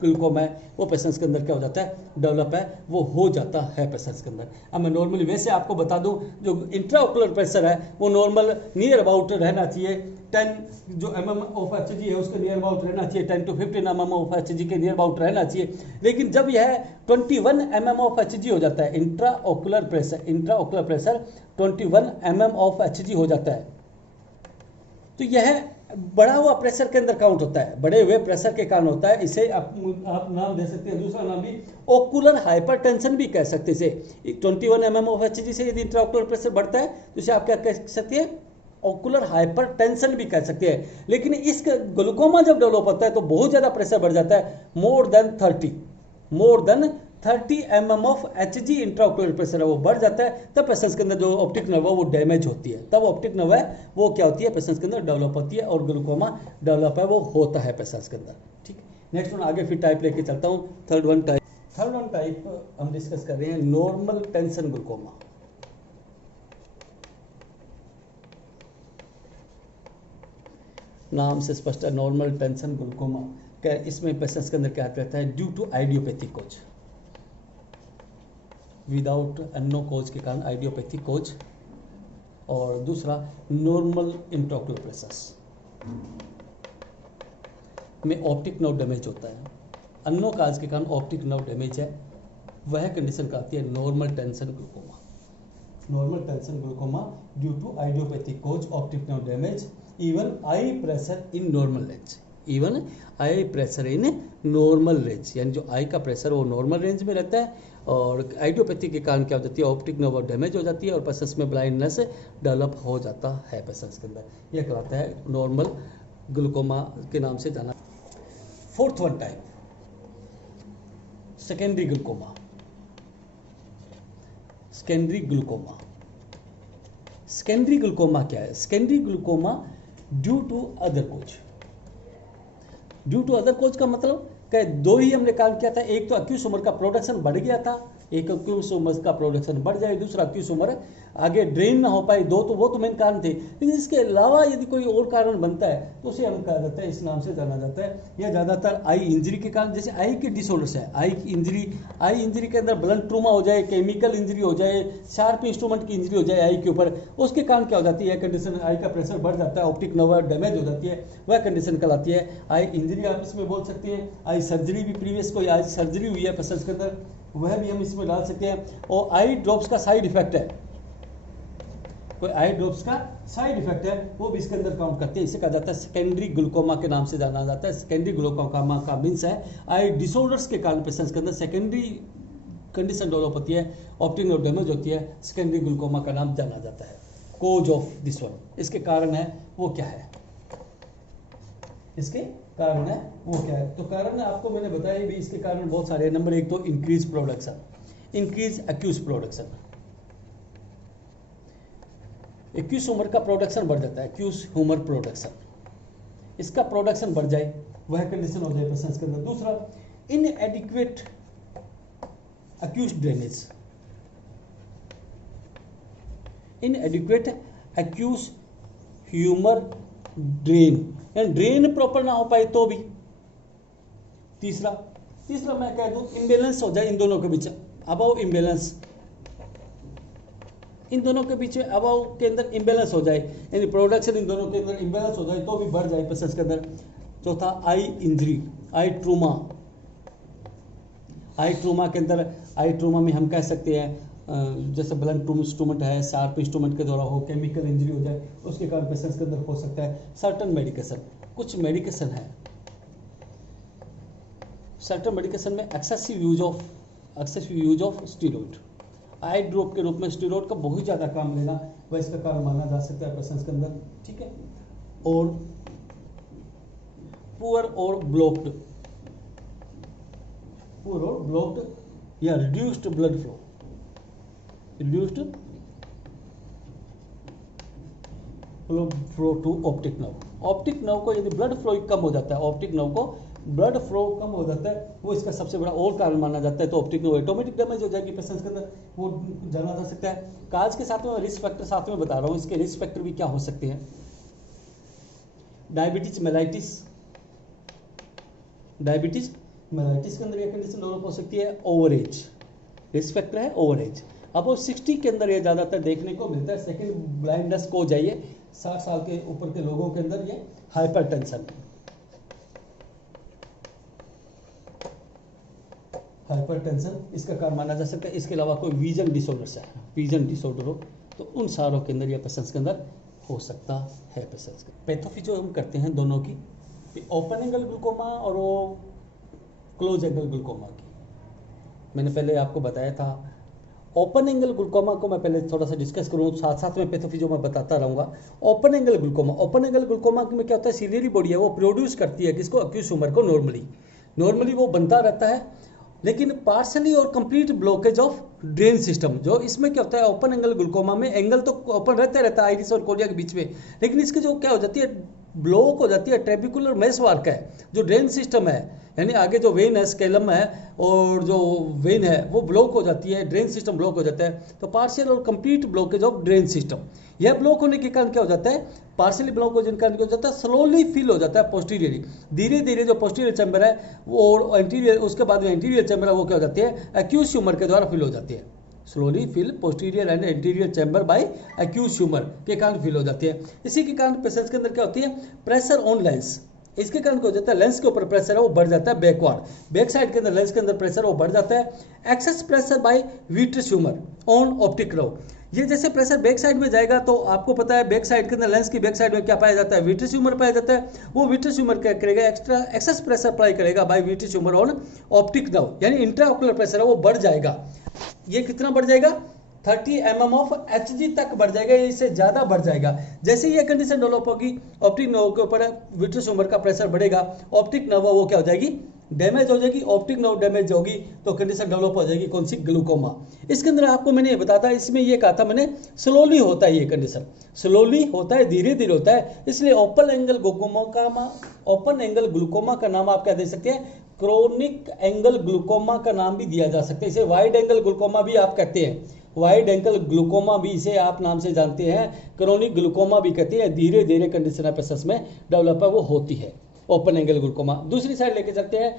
ग्लूकोमा है वो पेशेंट्स के अंदर क्या हो जाता है डेवलप है वो हो जाता है पेशेंट्स के अंदर। अब मैं नॉर्मली वैसे आपको बता दूं जो इंट्राओकुलर प्रेशर है वो नॉर्मल नियर अबाउट रहना चाहिए 10 जो mm ऑफ एचजी है उसके नियर अबाउट रहना चाहिए 10 to 15 mm ऑफ एचजी के नियर अबाउट रहना चाहिए। लेकिन जब यह 21 mm ऑफ एचजी हो जाता है intraocular pressure 21 mm of Hg हो जाता है तो यह बढ़ा हुआ प्रेशर के अंदर काउंट होता है, बढ़े हुए प्रेशर के कारण होता है। इसे आप नाम दे सकते हैं, दूसरा नाम भी ओकुलर हाइपरटेंशन भी कह सकते हैं। इसे 21 mm ऑफ एचजी से यदि इंट्राओकुलर प्रेशर बढ़ता है तो इसे आप क्या कह सकते हैं ओकुलर हाइपरटेंशन भी कह सकते हैं। लेकिन इस ग्लूकोमा जब डेवलप होता है तो बहुत ज़्यादा प्रेशर बढ़ जाता है, more than 30 mm of Hg intraocular pressure है वो बढ़ जाता है। तब पेशेंट्स के अंदर जो ऑप्टिक नर्व है वो डैमेज होती है, तब ऑप्टिक नर्व है वो क्या होती है पेशेंट्स के अंदर डेवलप होती है और ग्लूकोमा डेवलप है वो होता है पेशेंट्स के अंदर। ठीक है, नेक्स्ट वन आगे फिर टाइप लेके चलता हूँ। थर्ड वन टाइप हम डिस्कस कर रहे हैं नॉर्मल टेंशन ग्लूकोमा। नाम से स्पष्ट है नॉर्मल टेंशन ग्लूकोमा। क्या इसमें पेशेंट्स के अंदर क्या रहता है due to idiopathic cause, without unknown cause के कारण आइडियोपैथिक कोज, और दूसरा नॉर्मल इंट्राओकुलर प्रेशर्स में ऑप्टिक नर्व डैमेज होता है। अन्नो काज के कारण ऑप्टिक नर्व डैमेज है, वह कंडीशन कहती है normal tension glaucoma. Normal tension glaucoma due to idiopathic cause optic nerve damage even eye pressure in normal range, even eye pressure in normal range, यानी जो आई का प्रेशर वो नॉर्मल रेंज में रहता है और आइडियोपैथी के कारण क्या हो जाती है ऑप्टिक नर्व डैमेज हो जाती है और पेशेंट्स में ब्लाइंडनेस डेवलप हो जाता है पेशेंट्स के अंदर। यह कहलाता है नॉर्मल ग्लूकोमा के नाम से जाना। Fourth one type secondary glaucoma. Secondary glaucoma क्या है? Secondary glaucoma due to other cause. Due to other cause का मतलब कि दो ही हमने काम किया था, एक तो एक्यूस उमर का प्रोडक्शन बढ़ गया था, एक एक्यूस उमर का प्रोडक्शन बढ़ जाए, दूसरा एक्यूस उमर आगे ड्रेन ना हो पाई, दो तो वो तो मेन कारण थे। लेकिन इसके अलावा यदि कोई और कारण बनता है तो उसे हम कहा जाता है, इस नाम से जाना जाता है। यह ज़्यादातर आई इंजरी के कारण, जैसे आई के डिसऑर्डर्स है, आई इंजरी के अंदर ब्लड ट्रूमा हो जाए, केमिकल इंजरी हो जाए, शार्प इंस्ट्रूमेंट की इंजरी हो जाए आई के ऊपर, उसके कारण क्या हो जाती है कंडीशन आई का प्रेशर बढ़ जाता है, ऑप्टिक नर्व डैमेज हो जाती है, वह कंडीशन कहलाती है आई इंजरी। आप इसमें बोल सकते हैं आई सर्जरी भी, प्रीवियस कोई आई सर्जरी हुई है पेशेंट्स के अंदर, वह भी हम इसमें डाल सकते हैं। और आई ड्रॉप्स का साइड इफेक्ट है, कोई आई ड्रॉप्स का साइड इफेक्ट है वो भी इसके अंदर काउंट करते हैं। इसे कहा जाता है सेकेंडरी ग्लूकोमा के नाम से जाना जाता है। सेकेंडरी ग्लूकोमा का मीन्स है आई डिसऑर्डर्स के कारण पेशेंट्स के अंदर सेकेंडरी कंडीशन डेवलप होती है, ऑप्टिक नर्व डैमेज होती है, सेकेंडरी ग्लूकोमा का नाम जाना जाता है। कोज ऑफ दिस वन, इसके कारण है वो क्या है, इसके कारण है वो क्या है? तो कारण आपको मैंने बताया भी, इसके कारण बहुत सारे हैं। नंबर एक तो increase production, increase aqueous production, aqueous humour का प्रोडक्शन बढ़ जाता है, एक्यूज ह्यूमर प्रोडक्शन, इसका प्रोडक्शन बढ़ जाए वह कंडीशन हो जाए पेशेंट्स के अंदर। दूसरा inadequate aqueous drainage, inadequate aqueous humour drain proper ना हो पाए तो भी। तीसरा मैं कह दूं इम्बेलेंस हो जाए इन दोनों के बीच, अबाउ इम्बेलेंस, इन दोनों के बीच अबाउ के अंदर इम्बेलेंस हो जाए, यानी प्रोडक्शन इन दोनों के अंदर इम्बेलेंस हो जाए तो भी बढ़ जाए पेशेंट्स के अंदर। चौथा आई इंजरी, आई ट्रूमा, आई ट्रूमा के अंदर, आई ट्रूमा में हम कह सकते हैं जैसे ब्लंट इंस्ट्रूमेंट है, शार्प इंस्ट्रूमेंट के द्वारा हो, केमिकल इंजरी हो जाए, उसके कारण पेशेंट्स के अंदर हो सकता है। सर्टन मेडिकेशन, कुछ मेडिकेशन है, सर्टन मेडिकेशन में excessive use of steroid, I drop के रूप में स्टीरॉइड का बहुत ज़्यादा काम लेना वह इसका कारण माना जा सकता है पेशेंट्स के अंदर। ठीक है, और पुअर और ब्लॉक्ड या reduced blood flow, to optic nerve. Optic nerve को यदि ब्लड फ्लो कम हो जाता है, ऑप्टिक नर्व को ब्लड फ्लो कम हो जाता है, वो इसका सबसे बड़ा और कारण माना जाता है। तो ऑप्टिक नर्व ऑटोमेटिक डैमेज हो जाएगी पेशेंट्स के अंदर, वो जाना जा सकता है। काज के साथ में रिस्क फैक्टर साथ में बता रहा हूँ, इसके रिस्क फैक्टर भी क्या हो सकते हैं। डायबिटीज मेलाइटिस, डायबिटीज मेलाइटिस के अंदर यह कंडीशन डेवलप हो सकती है। ओवर एज, रिस्क फैक्टर है ओवर एज। अब वो 60 के अंदर ये ज़्यादातर देखने को मिलता है। सेकंड ब्लाइंडनेस को जाइए 60 साल के ऊपर के लोगों के अंदर ये हाइपरटेंशन, हाइपरटेंशन इसका कारण माना जा सकता है। इसके अलावा कोई विजन डिसऑर्डर है, विजन डिसऑर्डर हो तो उन सारों के अंदर या पेशेंट्स के अंदर हो सकता है। पेशेंट्स के पैथोफिजियो हम करते हैं दोनों की, ओपन एंगल ग्लूकोमा और वो क्लोज एंगल ग्लूकोमा की। मैंने पहले आपको बताया था ओपन एंगल ग्लूकोमा को मैं पहले थोड़ा सा डिस्कस करूँ, साथ साथ में पैथोफिजियो मैं बताता रहूँगा। Open angle glaucoma, open angle glaucoma में क्या होता है, सिलियरी बॉडी है वो प्रोड्यूस करती है किसको, एक्यूज ह्यूमर को। नॉर्मली वो बनता रहता है, लेकिन पार्शली और complete blockage of drain system. जो इसमें क्या होता है ओपन एंगल ग्लूकोमा में, एंगल तो ओपन रहता है आइरिस और कोर्निया के बीच में, लेकिन इसकी जो क्या हो जाती है, ब्लॉक हो जाती है ट्रेबिकुलर मेसवर्क है जो ड्रेन सिस्टम है, यानी आगे जो वेन है स्केलम है और जो वेन है वो ब्लॉक हो जाती है, ड्रेन सिस्टम ब्लॉक हो जाता है। तो पार्शियल और complete blockage of drain system, यह ब्लॉक होने के कारण क्या हो जाता है, पार्शियली ब्लॉक होने के कारण क्या हो जाता है, स्लोली फिल हो जाता है पोस्टीरियरली, धीरे धीरे जो पोस्टीरियर चैम्बर है वो और एंटीरियर, उसके बाद में एंटीरियर चैम्बर है वो क्या हो जाती है, एक्यूज ह्यूमर के द्वारा फिल हो जाती है। Slowly fill posterior and anterior chamber by aqueous humour के कारण फिल हो जाती है। इसी के कारण पेशेंट्स के अंदर क्या होती है, प्रेशर ऑन लेंस, इसके कारण क्या हो जाता है, लेंस के ऊपर प्रेशर है वो बढ़ जाता है बैकवर्ड, बैक साइड के अंदर लेंस के अंदर प्रेशर वो बढ़ जाता है। Excess pressure by vitreous humour on optic nerve, ये जैसे प्रेशर बैक साइड में जाएगा तो आपको पता है बैक साइड के अंदर लेंस की बैक साइड में क्या पाया जाता है, विट्रस ह्यूमर पाया जाता है। वो विट्रस ह्यूमर क्या करेगा, एक्स्ट्रा एक्सेस प्रेशर अप्लाई करेगा by vitreous humour on optic nerve, यानी इंट्राऑकुलर प्रेशर है वो बढ़ जाएगा। ये कितना बढ़ जाएगा, 30 mm ऑफ Hg तक बढ़ जाएगा, इससे ज़्यादा बढ़ जाएगा। जैसे ये कंडीशन डेवलप होगी, ऑप्टिक नर्व के ऊपर विट्रस ह्यूमर का प्रेशर बढ़ेगा, ऑप्टिक नर्व वो क्या हो जाएगी, डैमेज हो जाएगी। ऑप्टिक नर्व डैमेज होगी तो कंडीशन डेवलप हो जाएगी कौन सी, ग्लूकोमा। इसके अंदर आपको मैंने ये बताया था, इसमें ये कहा था मैंने स्लोली होता है, ये कंडीशन स्लोली होता है, धीरे धीरे होता है, इसलिए ओपन एंगल ग्लूकोमा का नाम आप क्या दे सकते हैं, क्रोनिक एंगल ग्लूकोमा का नाम भी दिया जा सकता है। इसे वाइड एंगल ग्लूकोमा भी आप कहते हैं, वाइड एंगल ग्लूकोमा भी इसे आप नाम से जानते हैं, क्रोनिक ग्लूकोमा भी कहते हैं। धीरे धीरे कंडीशन पेशेंट्स में डेवलप है वो होती है ओपन एंगल ग्लूकोमा। दूसरी साइड लेके चलते हैं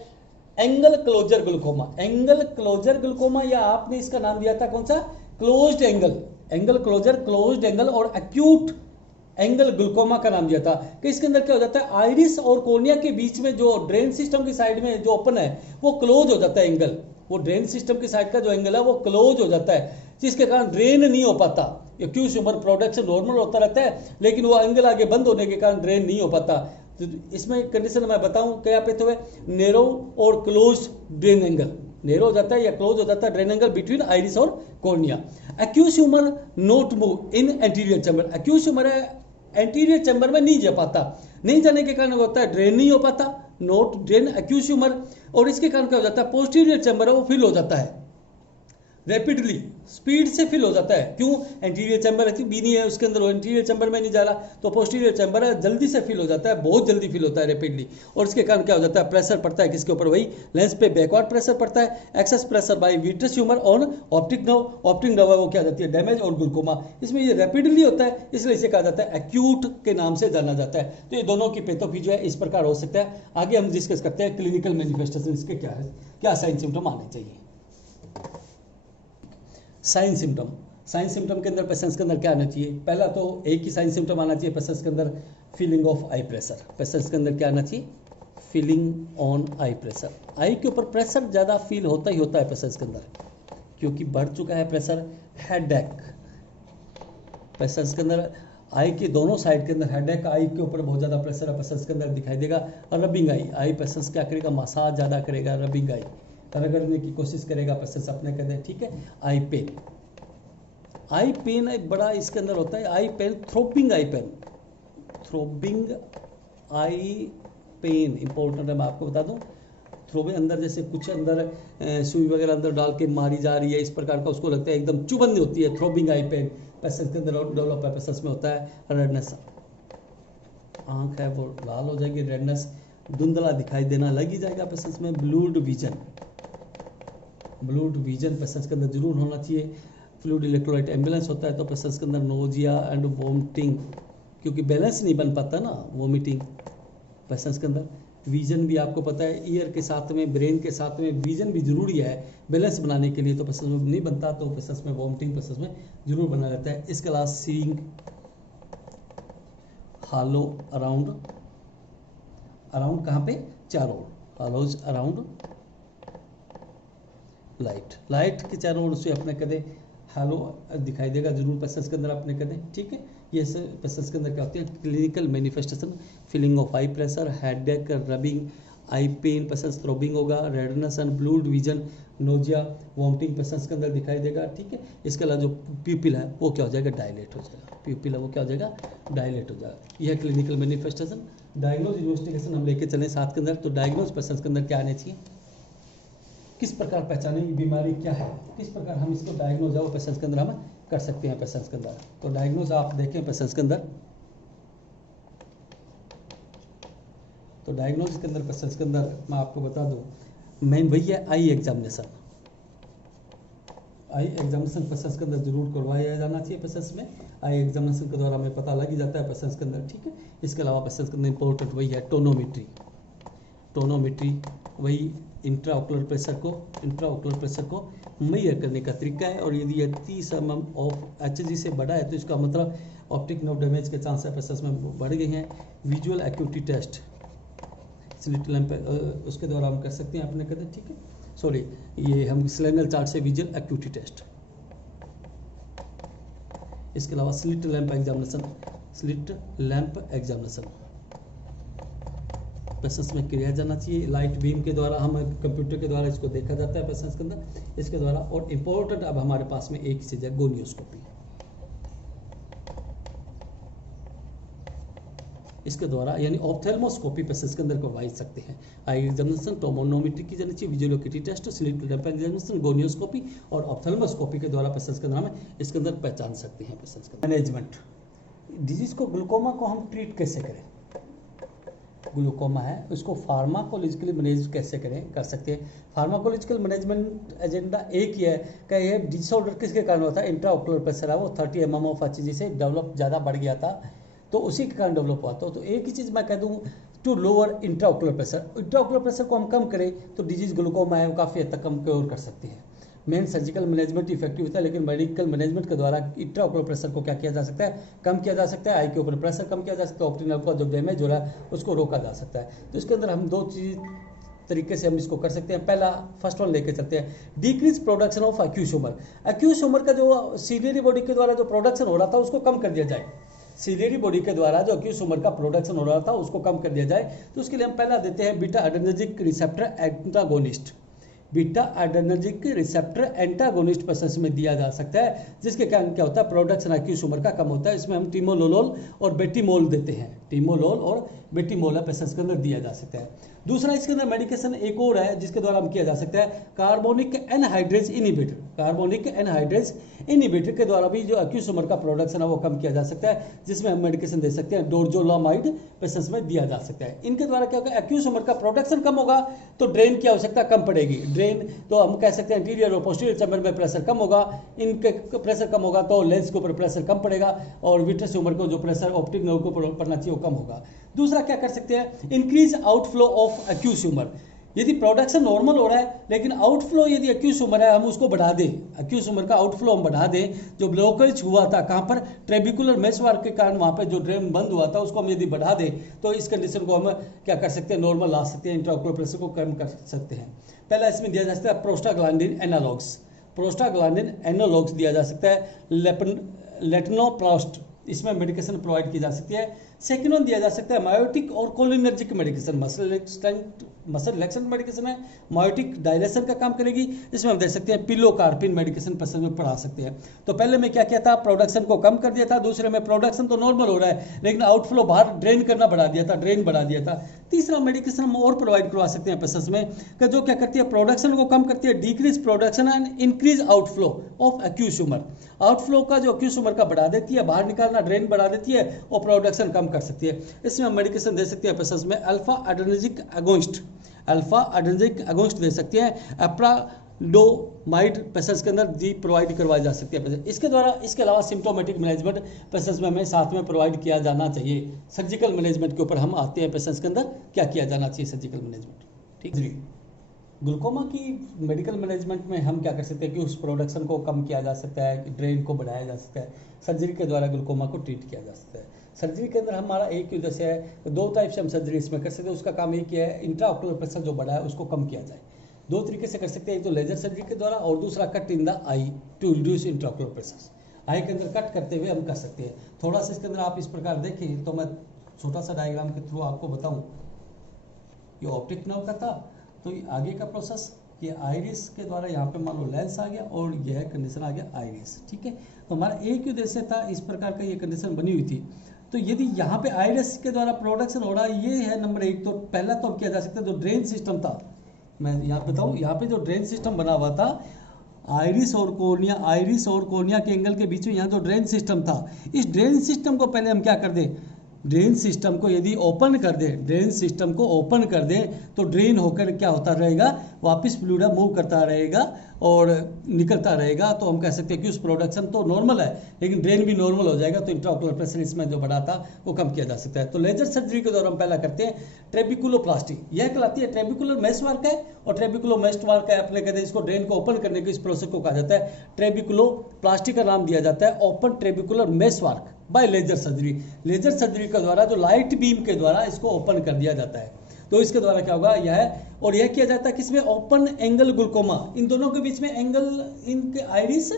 angle closure glaucoma. Angle closure glaucoma या आपने इसका नाम दिया था कौन सा, closed angle, angle closure, closed angle और एक्यूट एंगल ग्लूकोमा का नाम दिया था कि इसके अंदर क्या हो जाता है, आइरिस और कोर्निया के बीच में जो ड्रेन सिस्टम की साइड में जो ओपन है वो क्लोज हो जाता है एंगल, वो ड्रेन सिस्टम की साइड का जो एंगल है वो क्लोज हो जाता है, जिसके कारण ड्रेन नहीं हो पाता। एक्यूज ह्यूमर प्रोडक्शन नॉर्मल होता रहता है, लेकिन वो एंगल आगे बंद होने के कारण ड्रेन नहीं हो पाता। तो इसमें कंडीशन मैं बताऊं क्या पे तो है, नैरो और क्लोज ड्रेन एंगल, नैरो हो जाता है या क्लोज हो जाता है ड्रेन एंगल बिटवीन आइरिस और cornea. Aqueous humour not move in anterior chamber, aqueous humour है एंटीरियर चैम्बर में नहीं जा पाता, नहीं जाने के कारण होता है ड्रेन नहीं हो पाता, नोट ड्रेन एक्यूज ह्यूमर, और इसके कारण क्या हो जाता है, पोस्टीरियर चैम्बर है वो फिल हो जाता है रैपिडली, स्पीड से फिल हो जाता है। क्यों, एंटीरियर चैम्बर भी नहीं है उसके अंदर, एंटीरियर चैम्बर में नहीं जा रहा, तो पोस्टीरियर चैम्बर है जल्दी से फिल हो जाता है, बहुत जल्दी फिल होता है रैपिडली, और इसके कारण क्या हो जाता है, प्रेशर पड़ता है किसके ऊपर, वही लेंस पे बैकवर्ड प्रेशर पड़ता है, excess pressure by vitreous humour on optic nerve, optic nerve वो क्या जाती है डैमेज और ग्लूकोमा, इसमें ये रैपिडली होता है, इसलिए इसे कहा जाता है एक्यूट के नाम से जाना जाता है। तो ये दोनों की पैथोफिजियो है इस प्रकार हो सकता है। आगे हम डिस्कस करते हैं क्लिनिकल मैनिफेस्टेशन इसके क्या है, क्या साइन सिम्टम आने चाहिए। साइन सिम्टम, साइन सिम्टम के अंदर पेशेंट्स के अंदर क्या आना चाहिए, पहला तो एक ही साइन सिम्टम आना चाहिए पेशेंट्स के अंदर, feeling of eye pressure. Patients के अंदर क्या आना चाहिए, feeling on I pressure, eye के ऊपर प्रेशर ज़्यादा फील होता ही होता है पेशेंट्स के अंदर, क्योंकि बढ़ चुका है प्रेशर। हेडेक, पेशेंट्स के अंदर आई के दोनों साइड के अंदर हेडेक, आई के ऊपर बहुत ज़्यादा प्रेशर है पेशेंट्स के अंदर दिखाई देगा। रबिंग आई, आई पेशेंट्स क्या करेगा, मसाज ज़्यादा करेगा, रबिंग आई करने की कोशिश करेगा पेशेंट्स अपने कहते हैं, ठीक है। आई पेन, आई पेन एक बड़ा इसके अंदर होता है, आई पेन, थ्रोबिंग आई पेन, थ्रोबिंग आई पेन इंपॉर्टेंट है, मैं आपको बता दूं, थ्रोबिंग अंदर जैसे कुछ अंदर सुई वगैरह अंदर डाल के मारी जा रही है, इस प्रकार का उसको लगता है, एकदम चुभन होती है, थ्रोबिंग आई पेन पेशेंट्स के अंदर डेवलप है। पेशेंट्स में होता है रेडनेस, आंख है वो लाल हो जाएगी, रेडनेस, धुंधला दिखाई देना लग ही जाएगा पेशेंट्स में। ब्लूड विजन पेशेंट्स के अंदर जरूर होना चाहिए। फ्लूइड इलेक्ट्रोलाइट एम्बुलेंस होता है तो पेशेंट्स के अंदर नोजिया एंड वोमिटिंग, क्योंकि बैलेंस नहीं बन पाता ना, वोमिटिंग पेशेंट्स के अंदर। विजन भी आपको पता है ईयर के साथ में, ब्रेन के साथ में विजन भी जरूरी है बैलेंस बनाने के लिए, तो पेशेंट्स में नहीं बनता तो पेशेंट्स में वोमिटिंग पेशेंट्स में जरूर बना रहता है। इसके अलावा सीइंग हालो अराउंड कहाँ पे, चारों ओर, हालोज अराउंड लाइट के चारों ओर से अपने कदे हालो दिखाई देगा जरूर पेशेंट्स के अंदर अपने कदे, ठीक है। ये पेशेंट्स के अंदर क्या होती है, clinical manifestation, feeling of eye pressure, headache, rubbing, eye pain, patients throbbing होगा, redness and blurred vision, nausea, vomiting patients के अंदर दिखाई देगा, ठीक है। इसके अलावा जो प्यूपिल है वो क्या हो जाएगा, डायलेट हो जाएगा, प्यूपिल है वो क्या हो जाएगा, डायलेट हो जाएगा। यह क्लिनिकल मैनिफेस्टेशन। डायग्नोज इन्वेस्टिगेशन हम लेके चलें साथ के अंदर, तो डायग्नोज पेशेंट्स के अंदर क्या आने चाहिए, किस प्रकार पहचाने बीमारी क्या है, किस प्रकार हम इसको डायग्नोज है वो पेशेंट्स के अंदर हम कर सकते हैं पेशेंट्स के अंदर। तो डायग्नोज आप देखें पेशेंट्स के अंदर, तो डायग्नोज के अंदर पेशेंट्स के अंदर मैं आपको बता दूं मेन वही है आई एग्जामिनेशन पेशेंट्स के अंदर जरूर करवाया जाना चाहिए पेशेंट्स में। आई एग्जामिनेशन के द्वारा हमें पता लग ही जाता है पेशेंट्स के अंदर, ठीक है। इसके अलावा पेशेंट्स के अंदर इंपॉर्टेंट वही है टोनोमेट्री वही इंट्राओकुलर प्रेशर को मेजर करने का तरीका है। और यदि यह 30 mm ऑफ HG से बड़ा है तो इसका मतलब ऑप्टिक नर्व डैमेज के चांसेस पेशेंट्स में बढ़ गए हैं। Visual acuity test slit lamp उसके द्वारा हम कर सकते हैं अपने कदम, ठीक है। सॉरी, ये हम स्लेंगल चार्ट से विजुअल एक्यूटी टेस्ट। इसके अलावा स्लिट लैंप एग्जामिनेशन पेशेंट्स में किया जाना चाहिए। लाइट बीम के द्वारा हम कंप्यूटर के द्वारा इसको देखा जाता है पेशेंट्स के अंदर, इसके द्वारा। और इम्पोर्टेंट अब हमारे पास में एक चीज़ है, गोनियोस्कोपी। इसके द्वारा यानी ऑप्थेल्मोस्कोपी पेशेंट्स के अंदर करवाई सकते हैं। आई एग्जामिनेशन, टोमोनोमेट्री की जानी चाहिए, visual acuity test, slit lamp examination, gonioscopy और ऑप्थेल्मोस्कोपी के द्वारा पेशेंट्स के अंदर हम इसके अंदर पहचान सकते हैं पेशेंट्स का। मैनेजमेंट, डिजीज को ग्लूकोमा को हम ट्रीट कैसे करें, ग्लूकोमा है उसको फार्माकोलॉजिकली मैनेज कैसे करें, कर सकते हैं। फार्माकोलॉजिकल मैनेजमेंट एजेंडा एक ही है कि ये डिसऑर्डर किसके कारण होता है, इंट्राओकुलर प्रेशर है वो 30 mm ऑफ HG से डेवलप ज़्यादा बढ़ गया था तो उसी के कारण डेवलप हुआ। तो एक ही चीज़ मैं कह दूँ, टू लोअर इंट्राओकुलर प्रेशर को हम कम करें तो डिजीज ग्लूकोमा है वो काफ़ी हद तक कम क्योर कर सकते हैं। मेन सर्जिकल मैनेजमेंट इफेक्टिव होता है, लेकिन मेडिकल मैनेजमेंट के द्वारा इंट्राओकुलर प्रेशर को क्या किया जा सकता है, कम किया जा सकता है। आई के ऊपर प्रेशर कम किया जा सकता है, ऑप्टिक नर्व का जो डैमेज हो रहा है उसको रोका जा सकता है। तो इसके अंदर हम दो चीज़ तरीके से हम इसको कर सकते हैं। पहला फर्स्ट वन लेके चलते हैं, decrease production of aqueous humour का जो सीलियरी बॉडी के द्वारा जो प्रोडक्शन हो रहा था उसको कम कर दिया जाए। सीलियरी बॉडी के द्वारा जो एक्यूज ह्यूमर का प्रोडक्शन हो रहा था उसको कम कर दिया जाए। तो उसके लिए हम पहला देते हैं beta adrenergic receptor antagonist. Beta adrenergic receptor antagonist patients में दिया जा सकता है, जिसके कारण क्या होता है, प्रोडक्शन एक्यूज ह्यूमर का कम होता है। इसमें हम टिमोलोल और बेटीमोल देते हैं, टिमोलोल और बेटीमोल पेशेंट्स के अंदर दिया जा सकता है। दूसरा इसके अंदर मेडिकेशन एक और है जिसके द्वारा हम किया जा सकता है, carbonic anhydrase inhibitor. Carbonic anhydrase inhibitor के द्वारा भी जो एक्यूज ह्यूमर का प्रोडक्शन है वो कम किया जा सकता है, जिसमें हम मेडिकेशन दे सकते हैं। डोरजोलामाइड पेशेंट्स में दिया जा सकता है। इनके द्वारा क्या होगा, एक्यूज ह्यूमर का प्रोडक्शन कम होगा तो ड्रेन की आवश्यकता कम पड़ेगी। ड्रेन तो हम कह सकते हैं इंटीरियर और पोस्टीरियर चैम्बर में प्रेशर कम होगा, इनके प्रेशर कम होगा तो लेंस के ऊपर प्रेशर कम पड़ेगा और विट्रस ह्यूमर को जो प्रेशर ऑप्टिक नर्व को पड़ना चाहिए वो कम होगा। दूसरा क्या कर सकते हैं, increase outflow of aqueous humour. यदि प्रोडक्शन नॉर्मल हो रहा है लेकिन आउटफ्लो यदि एक्यूज ह्यूमर है हम उसको बढ़ा दें, एक्यूज ह्यूमर का आउटफ्लो हम बढ़ा दें। जो ब्लॉकेज हुआ था कहाँ पर, ट्रेबिकुलर मेशवर्क के कारण वहाँ पर जो ड्रेन बंद हुआ था उसको हम यदि बढ़ा दें तो इस कंडीशन को हम क्या कर सकते हैं, नॉर्मल ला सकते हैं, इंट्राओकुलर प्रेशर को कम कर सकते हैं। पहला इसमें दिया जा सकता है प्रोस्टाग्लैंडिन एनालॉग्स दिया जा सकता है। लेटनोप्लास्ट इसमें मेडिकेशन प्रोवाइड की जा सकती है। सेकेंड वन दिया जा सकता है मायोटिक और cholinergic medication. Muscle relaxant medication है, मायोटिक डायलेशन का काम करेगी। इसमें हम दे सकते हैं पिलोकार्पिन मेडिकेशन पेशेंट में पढ़ा सकते हैं। तो पहले में क्या किया था, प्रोडक्शन को कम कर दिया था। दूसरे में प्रोडक्शन तो नॉर्मल हो रहा है लेकिन आउटफ्लो बाहर ड्रेन करना बढ़ा दिया था, ड्रेन बढ़ा दिया था। तीसरा मेडिकेशन हम और प्रोवाइड करवा सकते हैं पेशेंट्स में कि जो क्या करती है, प्रोडक्शन को कम करती है, decrease production and increase outflow of aqueous humour. Outflow का जो एक्यूज ह्यूमर का बढ़ा देती है, बाहर निकालना, ड्रेन बढ़ा देती है और प्रोडक्शन कम कर सकती है। इसमें हम मेडिकेशन दे सकते हैं पेशेंट्स में अल्फा एड्रेनर्जिक एगोनिस्ट दे सकते हैं। एप्राडोमाइड पेशेंट्स के अंदर दी प्रोवाइड करवाई जा सकती है। इसके अलावा सिम्टोमेटिक मैनेजमेंट पेशेंट्स में हमें साथ में प्रोवाइड किया जाना चाहिए। सर्जिकल मैनेजमेंट के ऊपर हम आते हैं, पेशेंट्स के अंदर क्या किया जाना चाहिए सर्जिकल मैनेजमेंट। ठीक है, ग्लूकोमा की मेडिकल मैनेजमेंट में हम क्या कर सकते हैं कि उस प्रोडक्शन को कम किया जा सकता है, ड्रेन को बढ़ाया जा सकता है, सर्जरी के द्वारा ग्लूकोमा को ट्रीट किया जा सकता है। सर्जरी के अंदर हमारा एक ही उद्देश्य है, दो टाइप से हम सर्जरी इसमें कर सकते हैं। उसका काम एक ही है, इंट्राऑक्यूलर प्रेशर जो बढ़ा है उसको कम किया जाए। दो तरीके से कर सकते हैं, एक तो लेजर सर्जरी के द्वारा और दूसरा cut in the eye to reduce intraocular pressure. Eye के अंदर कट करते हुए हम कर सकते हैं। थोड़ा सा इसके अंदर आप इस प्रकार देखें तो मैं छोटा सा डायग्राम के थ्रू आपको बताऊं। ये ऑप्टिक नर्व का था, तो ये आगे का प्रोसेस, ये आइरिस के द्वारा यहाँ पे मान लो लेंस आ गया और यह कंडीशन आ गया आइरिस। ठीक है, तो हमारा एक ही उद्देश्य था, इस प्रकार का ये कंडीशन बनी हुई थी। तो यदि यहाँ पे आइरिस के द्वारा प्रोडक्शन हो रहा है, ये है नंबर एक। तो पहला तो किया जा सकता है, जो ड्रेन सिस्टम था, मैं यहाँ बताऊँ, यहाँ पे जो ड्रेन सिस्टम बना हुआ था आइरिस और कोर्निया के एंगल के बीच में, यहाँ जो ड्रेन सिस्टम था, इस ड्रेन सिस्टम को पहले हम क्या कर दें, ड्रेन सिस्टम को यदि ओपन कर दें, तो ड्रेन होकर क्या होता रहेगा, वापस फ्लूइड मूव करता रहेगा और निकलता रहेगा। तो हम कह सकते हैं कि उस प्रोडक्शन तो नॉर्मल है, लेकिन ड्रेन भी नॉर्मल हो जाएगा, तो इंट्राऑक्यूलर प्रेशर इसमें जो बढ़ा था वो कम किया जा सकता है। तो लेजर सर्जरी के द्वारा हम पहला करते हैं ट्रेबिकुलोप्लास्टी। यह कहलाती है ट्रेबिकुलर मेशवर्क है, और ट्रेबिकुलर मेशवर्क है अपने कहते हैं इसको ड्रेन को ओपन करने के इस प्रोसेस को कहा जाता है ट्रेबिकुलोप्लास्टी का नाम दिया जाता है, open trabecular meshwork by laser surgery. Laser surgery के द्वारा जो लाइट बीम के द्वारा इसको ओपन कर दिया जाता है। तो इसके द्वारा क्या होगा, यह किया जाता है किसमें, ओपन एंगल ग्लूकोमा। इन दोनों के बीच में एंगल, इनके आइरिस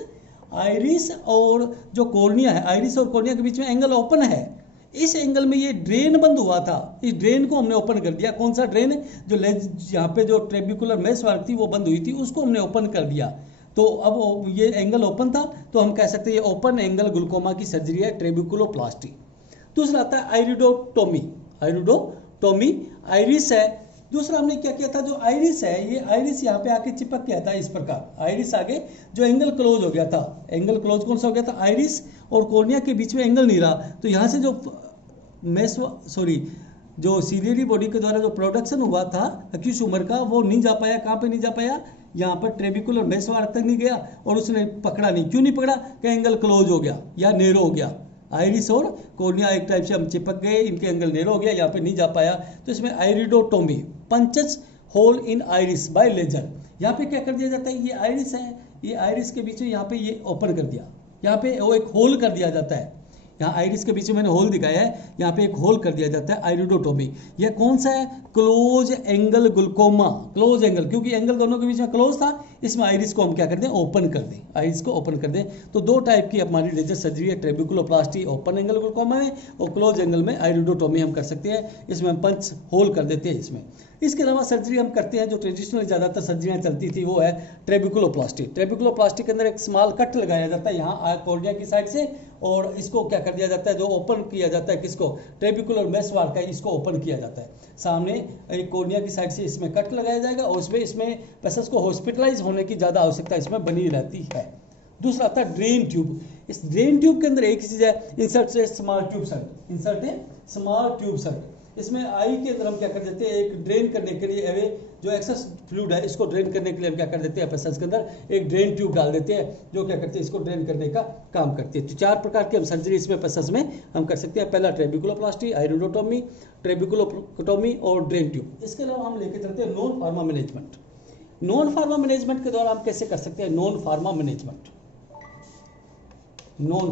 और जो कॉर्निया है, आइरिस और कॉर्निया के बीच में एंगल ओपन है। इस एंगल में ये ड्रेन बंद हुआ था, इस ड्रेन को हमने ओपन कर दिया। कौन सा ड्रेन, जो यहाँ पे जो ट्रेबिकुलर मेशवर्क थी वो बंद हुई थी, उसको हमने ओपन कर दिया। तो अब ये एंगल ओपन था, तो हम कह सकते हैं ये ओपन एंगल ग्लूकोमा की सर्जरी है, ट्रेबिकुलोप्लास्टी। दूसरा आता है आइरिडोटोमी, आइरिस है। दूसरा हमने क्या किया था, जो आइरिस है, ये आइरिस यहाँ पे आके चिपक गया था इस प्रकार, आइरिस आगे जो एंगल क्लोज हो गया था। एंगल क्लोज कौन सा हो गया था, आइरिस और कॉर्निया के बीच में एंगल नहीं रहा। तो यहाँ से जो सीलियरी बॉडी के द्वारा जो प्रोडक्शन हुआ था एक्यूज ह्यूमर का, वो नहीं जा पाया। कहाँ पे नहीं जा पाया, यहाँ पर ट्रेबिकुलर मेशवर्क तक नहीं गया, और उसने पकड़ा नहीं। क्यों नहीं पकड़ा, कि एंगल क्लोज हो गया या नेरो हो गया। आइरिस और कॉर्निया एक टाइप से हम चिपक गए, इनके एंगल नेरो हो गया, यहाँ पे नहीं जा पाया। तो इसमें आइरिडोटोमी, पंचेस होल इन आइरिस बाय लेजर। यहाँ पे क्या कर दिया जाता है, ये आइरिस है, ये आइरिस के बीच में यहाँ पे ये ओपन कर दिया, यहाँ पे वो एक होल कर दिया जाता है। यहाँ आइरिस के बीच में मैंने होल दिखाया है, यहाँ पे एक होल कर दिया जाता है, आइरिडोटोमी। यह कौन सा है, close angle glaucoma, close angle, क्योंकि एंगल दोनों के बीच में क्लोज था। इसमें आइरिस को हम क्या कर दें, ओपन कर दें, आइरिस को ओपन कर दें। तो दो टाइप की हमारी लेजर सर्जरी है, ट्रेबिकुलोप्लास्टी ओपन एंगल ग्लूकोमा में, और क्लोज एंगल में आइरिडोटोमी हम कर सकते हैं। इसमें हम पंच होल कर देते हैं इसमें। इसके अलावा सर्जरी हम करते हैं, जो ट्रेडिशनल ज़्यादातर सर्जरियाँ चलती थी वो है ट्रेबिकुलोप्लास्टी। ट्रेबिकुलोप्लास्टी के अंदर एक स्मॉल कट लगाया जाता है यहाँ कॉर्निया की साइड से, और इसको क्या कर दिया जाता है, जो ओपन किया जाता है किसको, ट्रेबिकुलर मेशवर्क है, इसको ओपन किया जाता है। सामने एक कॉर्निया की साइड से इसमें कट लगाया जाएगा, और इसमें पेशेंट्स को हॉस्पिटलाइज होने की ज़्यादा आवश्यकता इसमें बनी रहती है। दूसरा आता है ड्रेन ट्यूब। इस ड्रेन ट्यूब के अंदर एक चीज़ है, इंसर्ट है स्मॉल ट्यूब सर्ट। इसमें आई के अंदर हम क्या कर देते हैं, एक ड्रेन करने के लिए जो एक्सेस फ्लूइड है इसको ड्रेन करने के लिए हम क्या कर देते हैं, पेशेंट्स के अंदर एक ड्रेन ट्यूब डाल देते हैं, जो क्या करते हैं, इसको ड्रेन करने का काम करती है। तो चार प्रकार की हम सर्जरी इसमें पेशेंट्स में हम कर सकते हैं। पहला ट्रेबिकुलोप्लास्टी, आइरिडोटोमी, ट्रेबिकुलोटोमी और ड्रेन ट्यूब। इसके अलावा हम लेके चलते हैं non pharma management. Non pharma management के द्वारा हम कैसे कर सकते हैं, non pharma management. Non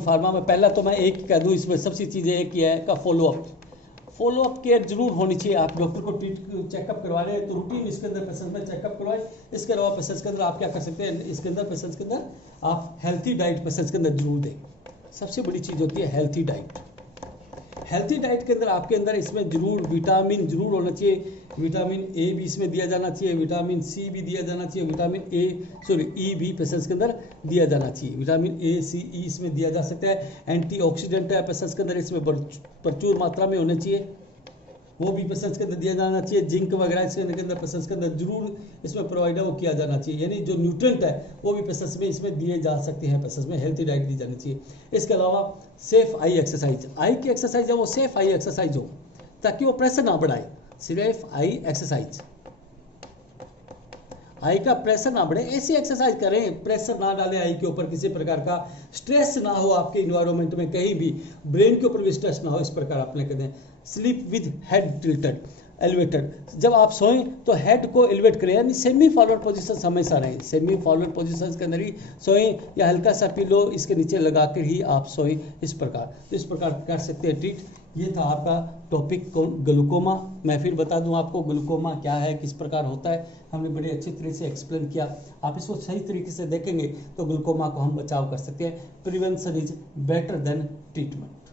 pharma में पहला तो मैं एक कह दूं, इसमें सबसे चीज़ें एक ही है का फॉलोअप केयर जरूर होनी चाहिए। आप डॉक्टर को चेकअप करवा रहे हैं तो रूटीन इसके अंदर पेशेंट्स में चेकअप करवाएं। इसके अलावा पेशेंट्स के अंदर आप क्या कर सकते हैं, इसके अंदर पेशेंट्स के अंदर आप हेल्थी डाइट पेशेंट्स के अंदर जरूर दें। सबसे बड़ी चीज़ होती है हेल्थी डाइट। हेल्थी डाइट के अंदर आपके अंदर इसमें जरूर विटामिन जरूर होना चाहिए। विटामिन ए भी इसमें दिया जाना चाहिए, विटामिन सी भी दिया जाना चाहिए, विटामिन ई भी पेशेंट्स के अंदर दिया जाना चाहिए। विटामिन ए, सी, ई इसमें दिया जा सकता है। एंटीऑक्सीडेंट है पेशेंट्स के अंदर, इसमें प्रचुर मात्रा में होने चाहिए, वो भी पेशेंट्स के अंदर दिया जाना चाहिए। जिंक वगैरह इसके अंदर पेशेंट्स के अंदर जरूर इसमें प्रोवाइड है वो किया जाना चाहिए, यानी जो न्यूट्रिएंट है वो भी पेशेंट्स में इसमें दिए जा सकते हैं। पेशेंट्स में हेल्थी डाइट दी जानी चाहिए। इसके अलावा सेफ आई एक्सरसाइज, आई की एक्सरसाइज है वो सेफ आई एक्सरसाइज हो, ताकि वो प्रेशर ना बढ़ाए। सिर्फ आई एक्सरसाइज, आई का प्रेशर ना बढ़े, ऐसी एक्सरसाइज करें, प्रेशर ना डालें आई के ऊपर, किसी प्रकार का स्ट्रेस ना हो आपके इन्वायरमेंट में, कहीं भी ब्रेन के ऊपर भी स्ट्रेस ना हो, इस प्रकार आपने करें। Sleep with head tilted elevated, जब आप सोएं तो हेड को एलिवेट करें, यानी सेमी फॉरवर्ड पोजीशन हमेशा रहें, सेमी फॉरवर्ड पोजीशन के अंदर ही सोएं, या हल्का सा पिलो इसके नीचे लगा कर ही आप सोएं, इस प्रकार। तो इस प्रकार कर सकते हैं ट्रीट। ये था आपका टॉपिक ग्लूकोमा। मैं फिर बता दूं आपको ग्लूकोमा क्या है, किस प्रकार होता है, हमने बड़े अच्छी तरह से एक्सप्लेन किया। आप इसको सही तरीके से देखेंगे तो ग्लूकोमा को हम बचाव कर सकते हैं। Prevention is better than treatment.